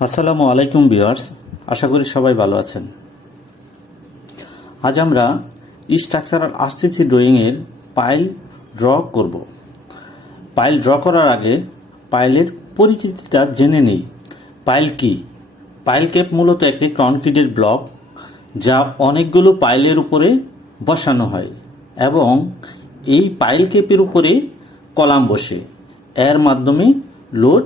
আসসালামু আলাইকুম ভিউয়ার্স, আশা করি সবাই ভালো আছেন। আজ আমরা স্ট্রাকচারাল আরসিসি ড্রয়িংয়ের পাইল ড্র করব। পাইল ড্র করার আগে পাইলের পরিচিতিটা জেনে নেই। পাইল কি? পাইল ক্যাপ মূলত একটি কনক্রিটের ব্লক যা অনেকগুলো পাইলের উপরে বসানো হয় এবং এই পাইল ক্যাপের উপরে কলাম বসে। এর মাধ্যমে লোড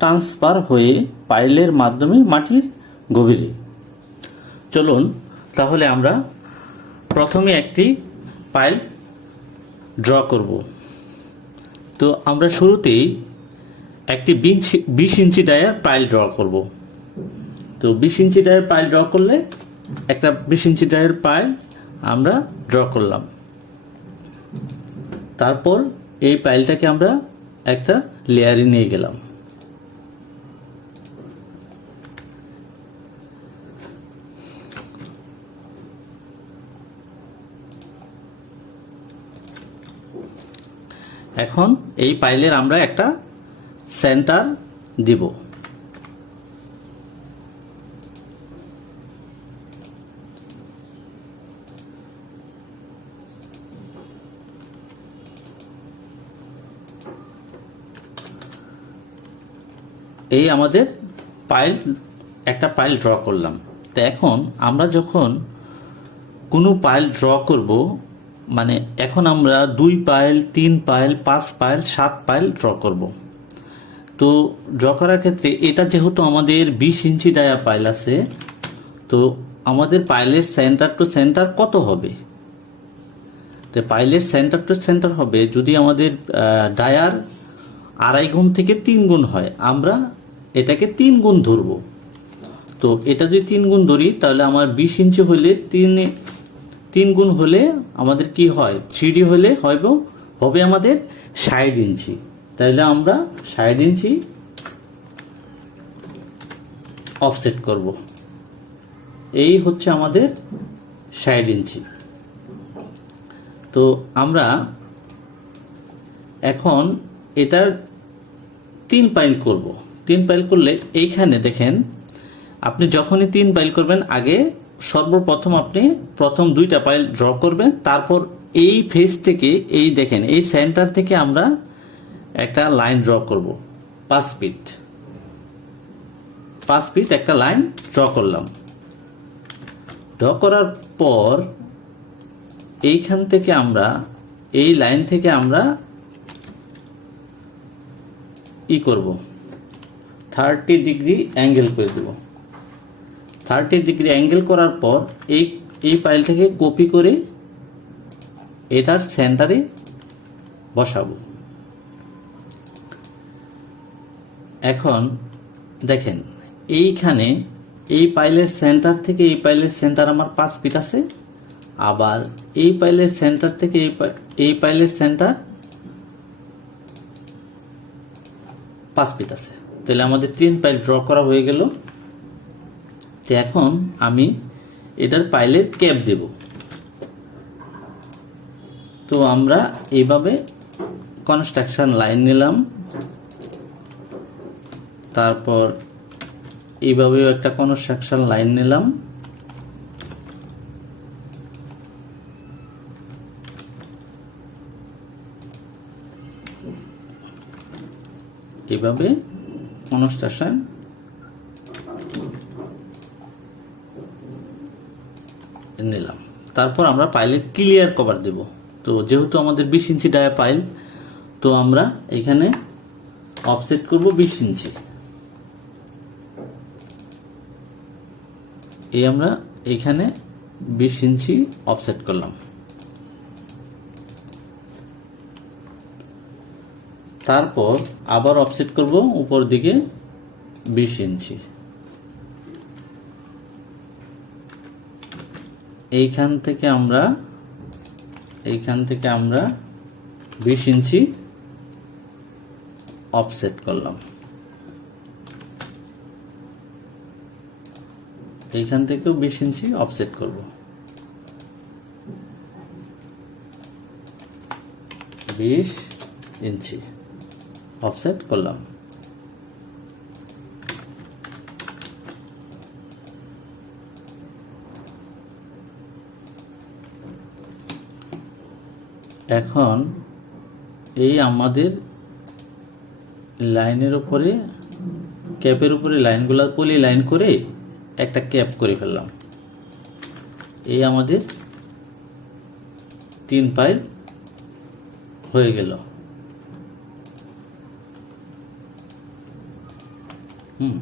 ট্রান্সফার হয়ে পাইলের মাধ্যমে মাটির গভীরে। চলুন তাহলে আমরা প্রথমে একটি পাইল ড্র করব। তো আমরা শুরুতেই একটি বিশ ইঞ্চি ডায়ার পাইল ড্র করব। তো বিশ ইঞ্চি ডায়ার পাইল ড্র করলে একটা বিশ ইঞ্চি ডায়ার পাইল আমরা ড্র করলাম। তারপর এই পাইলটাকে আমরা একটা লেয়ারে নিয়ে গেলাম। এখন এই পাইলের আমরা একটা সেন্টার দিব। এই আমাদের পাইল, একটা পাইল ড্র করলাম। তো এখন আমরা যখন কোনো পাইল ড্র করব মানে এখন আমরা দুই পাইল, তিন পাইল, পাঁচ পাইল, সাত পাইল ড্র করব। তো ড্র করার ক্ষেত্রে এটা যেহেতু আমাদের বিশ ইঞ্চি ডায়া পাইল আছে, তো আমাদের পাইলের সেন্টার টু সেন্টার কত হবে? তো পাইলের সেন্টার টু সেন্টার হবে যদি আমাদের ডায়ার আড়াই গুণ থেকে তিন গুণ হয়, আমরা এটাকে তিন গুণ ধরব। তো এটা যদি তিন গুণ ধরি, তাহলে আমার বিশ ইঞ্চি হলে তিন তিন গুণ হলে আমাদের কি হয়? থ্রি হলে হইব হবে আমাদের ষাট ইঞ্চি। তাহলে আমরা ষাট ইঞ্চি অফসেট করব। এই হচ্ছে আমাদের ষাট ইঞ্চি। তো আমরা এখন এটার তিন পাইল করব। তিন পাইল করলে এইখানে দেখেন, আপনি যখনই তিন পাইল করবেন, আগে সর্বপ্রথম আপনি প্রথম দুইটা পাইল ড্র করবেন, তারপর এই ফেস থেকে এই দেখেন, এই সেন্টার থেকে আমরা একটা লাইন ড্র করব। পাঁচ ফিট পাঁচ ফিট একটা লাইন ড্র করলাম। ড্র করার পর এইখান থেকে আমরা, এই লাইন থেকে আমরা ই করব। থার্টি ডিগ্রি অ্যাঙ্গেল করে দেব। থার্টি ডিগ্রি অ্যাঙ্গেল করার পর এই এই পাইলটাকে কপি করে এটার সেন্টারে বসাবো। এখন দেখেন, এইখানে এই পাইলের সেন্টার থেকে এই পাইলের সেন্টার আমার পাঁচ ফিট আছে, আবার এই পাইলের সেন্টার থেকে এই এই পাইলের সেন্টার পাঁচ ফিট আছে। তাহলে আমাদের তিন পাইল ড্র করা হয়ে গেল। তো এখন আমি এটার পাইলের ক্যাপ দেব। তো আমরা এভাবে কনস্ট্রাকশন লাইন নিলাম। তারপর এইভাবেও একটা কনস্ট্রাকশন লাইন নিলাম। এভাবে কনস্ট্রাকশন নিলাম। তারপর আমরা পাইলের ক্লিয়ার কভার দেব। তো যেহেতু আমাদের বিশ ইঞ্চি ডায়া পাইল তো আমরা এখানে অফসেট করব বিশ ইঞ্চি। এই আমরা এখানে বিশ ইঞ্চি অফসেট করলাম। তারপর আবার অফসেট করব উপর দিকে বিশ ইঞ্চি। এইখান থেকে আমরা, এইখান থেকে আমরা বিশ ইঞ্চি অফসেট করলাম। এইখান থেকেও বিশ ইঞ্চি অফসেট করব। বিশ ইঞ্চি অফসেট করলাম। এখন এই আমাদের লাইনের উপরে, ক্যাপের উপরে লাইনগুলো পলি লাইন করে একটা ক্যাপ করে ফেললাম। এই আমাদের তিন পাইল হয়ে গেল। হুম,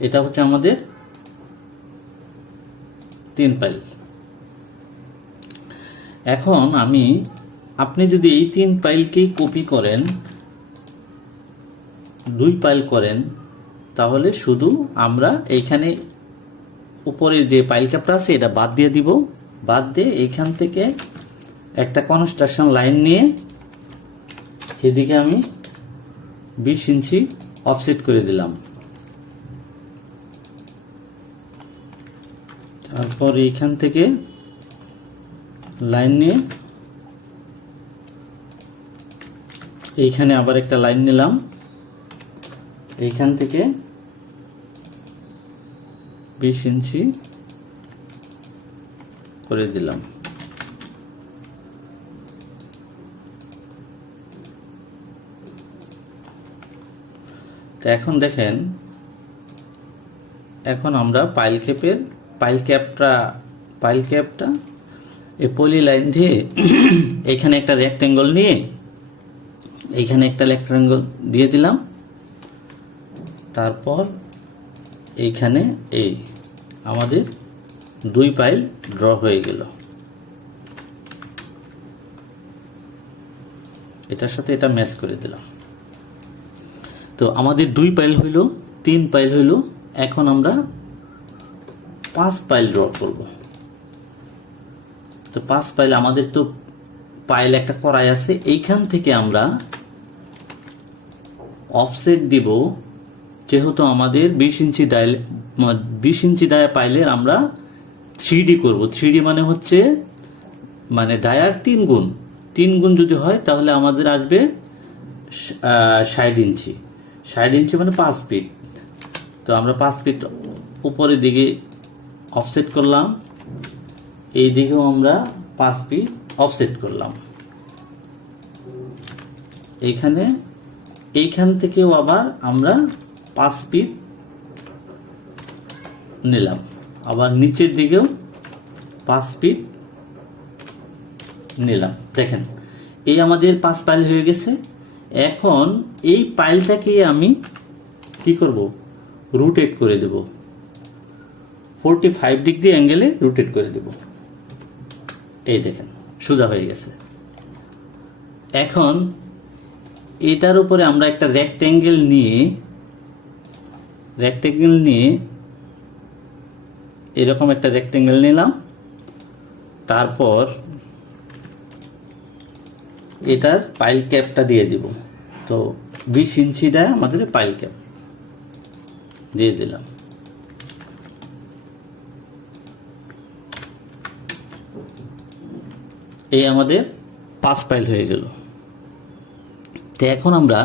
এটা হচ্ছে আমাদের তিন পাইল এখন আমি আপনি যদি এই তিন পাইলকেই কপি করেন, দুই পাইল করেন, তাহলে শুধু আমরা এইখানে উপরের যে পাইল ক্যাপটা আছে, এটা বাদ দিয়ে দিব। বাদ দিয়ে এইখান থেকে একটা কনস্ট্রাকশন লাইন নিয়ে এদিকে আমি বিশ ইঞ্চি অফসেট করে দিলাম। তারপর এইখান থেকে লাইন নিয়ে এইখানে আবার একটা লাইন নিলাম। এইখান থেকে বিশ ইঞ্চি করে দিলাম। এখন দেখেন, এখন আমরা পাইল ক্যাপের পাইল ক্যাপটা পাইল ক্যাপটা এই পলি লাইন দিয়ে এখানে একটা রেক্টেঙ্গল নিয়ে এইখানে একটা রেক্টেঙ্গল দিয়ে দিলাম। তারপর এইখানে এই আমাদের দুই পাইল ড্র হয়ে গেল। এটার সাথে এটা ম্যাচ করে দিলাম। তো আমাদের দুই পাইল হইল, তিন পাইল হইল, এখন আমরা পাঁচ পাইল ড্র করব। তো পাঁচ পাইল আমাদের তো পাইল একটা করাই আছে, এইখান থেকে আমরা অফসেট দিব, যেহেতু আমাদের বিশ ইঞ্চি ডায়াল বিশ ইঞ্চি ডায়া পাইলের আমরা থ্রি ডি করব। থ্রি ডি মানে হচ্ছে মানে ডায়ার তিন গুণ। তিন গুণ যদি হয়, তাহলে আমাদের আসবে ষাট ইঞ্চি। ষাট ইঞ্চি মানে পাঁচ ফিট তো আমরা পাঁচ ফিট উপরের দিকে অফসেট করলাম। এই দিকেও আমরা পাঁচ ফিট অফসেট করলাম। এইখানে এইখান থেকেও আবার আমরা পাঁচ ফিট নিলাম। আবার নিচের দিকেও পাঁচ ফিট নিলাম। দেখেন, এই আমাদের পাঁচ পাইল হয়ে গেছে। এখন এই পাইলটাকে আমি কি করব? রুটেট করে দেব। ফোরটি ফাইভ ডিগ্রি অ্যাঙ্গেলে রুটেট করে দেব। এই দেখেন, সোজা হয়ে গেছে। এখন এটার উপরে আমরা একটা রেক্ট্যাঙ্গেল নিয়ে রেক্ট্যাঙ্গেল নিয়ে এরকম একটা রেক্ট্যাঙ্গেল নিলাম। তারপর এটার পাইল ক্যাপটা দিয়ে দিব। তো বিশ ইঞ্চিটা আমাদের পাইল ক্যাপ দিয়ে দিলাম। এই আমাদের পাঁচ পাইল হয়ে গেল। তো এখন আমরা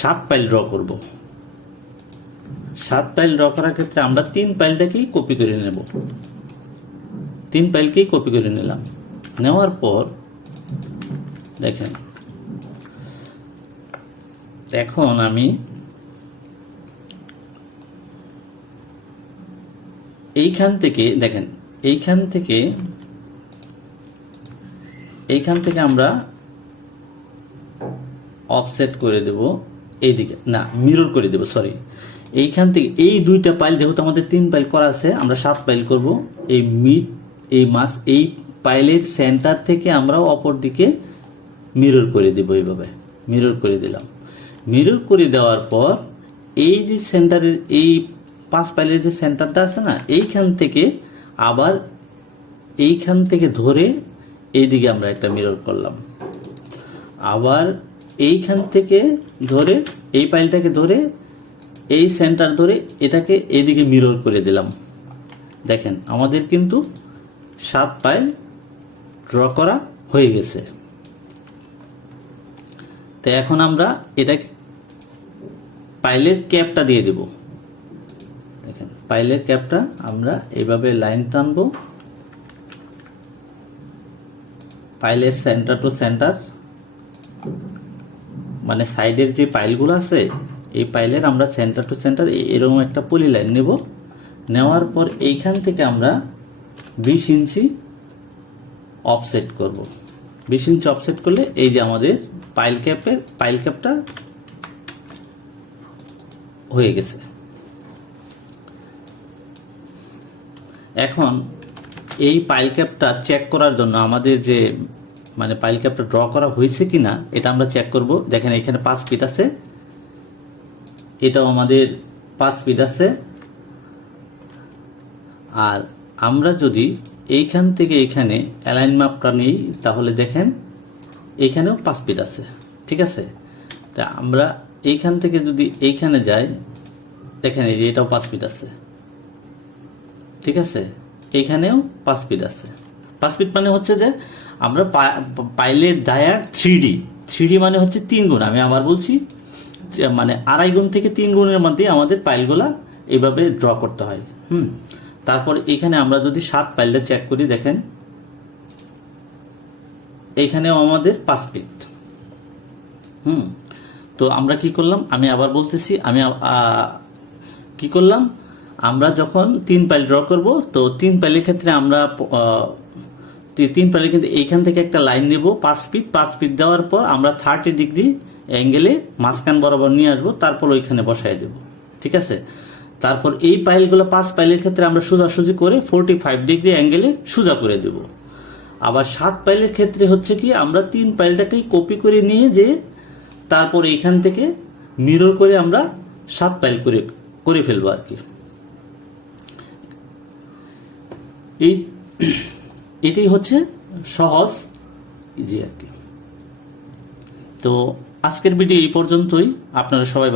সাত পাইল ড্র করব। সাত পাইল ড্র করার ক্ষেত্রে আমরা তিন পাইলটাকেই কপি করে নেব। তিন পাইলকেই কপি করে নিলাম। নেওয়ার পর, দেখেন, এখন আমি এইখান থেকে, দেখেন, এইখান থেকে এইখান থেকে আমরা অফসেট করে দেব এইদিকে। না মিরর করে দেব সরি এইখান থেকে এই দুইটা পাইল যেহেতু আমাদের তিন পাইল করা আছে, আমরা সাত পাইল করব। এই মিড এই মাস এই পাইলের সেন্টার থেকে আমরা অপর দিকে মিরর করে দেব এইভাবে। মিরর করে দিলাম। মিরর করে দেওয়ার পর এই যে সেন্টারের এই পাঁচ পাইলের যে সেন্টারটা আছে না, এইখান থেকে আবার এইখান থেকে ধরে এইদিকে আমরা একটা মিরর করলাম। আবার এইখান থেকে ধরে, এই পাইলটাকে ধরে, এই সেন্টার ধরে এটাকে এইদিকে মিরর করে দিলাম। দেখেন, আমাদের কিন্তু সাত পাইল ড্র করা হয়ে গেছে। তো এখন আমরা এটা পাইলের ক্যাপটা দিয়ে দেব। দেখেন, পাইলের ক্যাপটা আমরা এভাবে লাইন টানবো। পাইলের সেন্টার টু সেন্টার। মানে সাইডের যে পাইলগুলো আছে, এই পাইলের আমরা সেন্টার টু সেন্টার এরকম একটা পলি লাইন নেব। নেওয়ার পর এইখান থেকে আমরা বিশ ইঞ্চি অফসেট করব। বিশ ইঞ্চি অফসেট করলে এই যে আমাদের পাইল ক্যাপের পাইল ক্যাপটা হয়ে গেছে। এখন এই পাইল ক্যাপটা চেক করার জন্য আমাদের যে মানে পাইল ক্যাপটা ড্র করা হয়েছে কিনা, এটা আমরা চেক করব। দেখেন, এখানে পাঁচ ফিট আছে। এটাও আমাদের পাঁচ ফিট আছে। আর আমরা যদি এইখান থেকে এখানে অ্যালাইন মাপটা নিই, তাহলে দেখেন এইখানেও পাঁচ ফিট আছে। ঠিক আছে? তা আমরা এইখান থেকে যদি এইখানে যাই, দেখেন, এই যে এটাও পাঁচ ফিট আছে। ঠিক আছে? এখানেও পাঁচ ফিট আছে। পাঁচ মানে হচ্ছে যে আমরা পাইলের ডায়ার থ্রি ডি থ্রি ডি মানে হচ্ছে তিন গুণ। আমি আবার বলছি মানে আড়াই গুণ থেকে তিন গুণের মধ্যে আমাদের পাইলগুলা এইভাবে ড্র করতে হয়। হুম? তারপর এখানে আমরা যদি সাত পাইলটা চেক করি, দেখেন। এখানেও আমাদের পাঁচ ফিট হুম? তো আমরা কি করলাম? আমি আবার বলতেছি, আমি কি করলাম? আমরা যখন তিন পাইল ড্র করব, তো তিন পাইলের ক্ষেত্রে আমরা তিন পাইলের কিন্তু এইখান থেকে একটা লাইন নেব, পাঁচ ফিট পাঁচ ফিট দেওয়ার পর আমরা থার্টি ডিগ্রি অ্যাঙ্গেলে মাঝখান বরাবর নিয়ে আসব, তারপর ওইখানে বসায় দেব। ঠিক আছে? তারপর এই পাইলগুলো পাঁচ পাইলের ক্ষেত্রে আমরা সোজাসুজি করে ফোরটি ফাইভ ডিগ্রি অ্যাঙ্গেলে সোজা করে দেব। আবার সাত পাইলের ক্ষেত্রে হচ্ছে কি, আমরা তিন পাইলটাকেই কপি করে নিয়ে যে তারপর এইখান থেকে মিরর করে আমরা সাত পাইল করে করে ফেলব আর কি। এই এটাই হচ্ছে সহজ ইজি আর কি। তো আজকের ভিডিও এই পর্যন্তই। আপনারা সবাই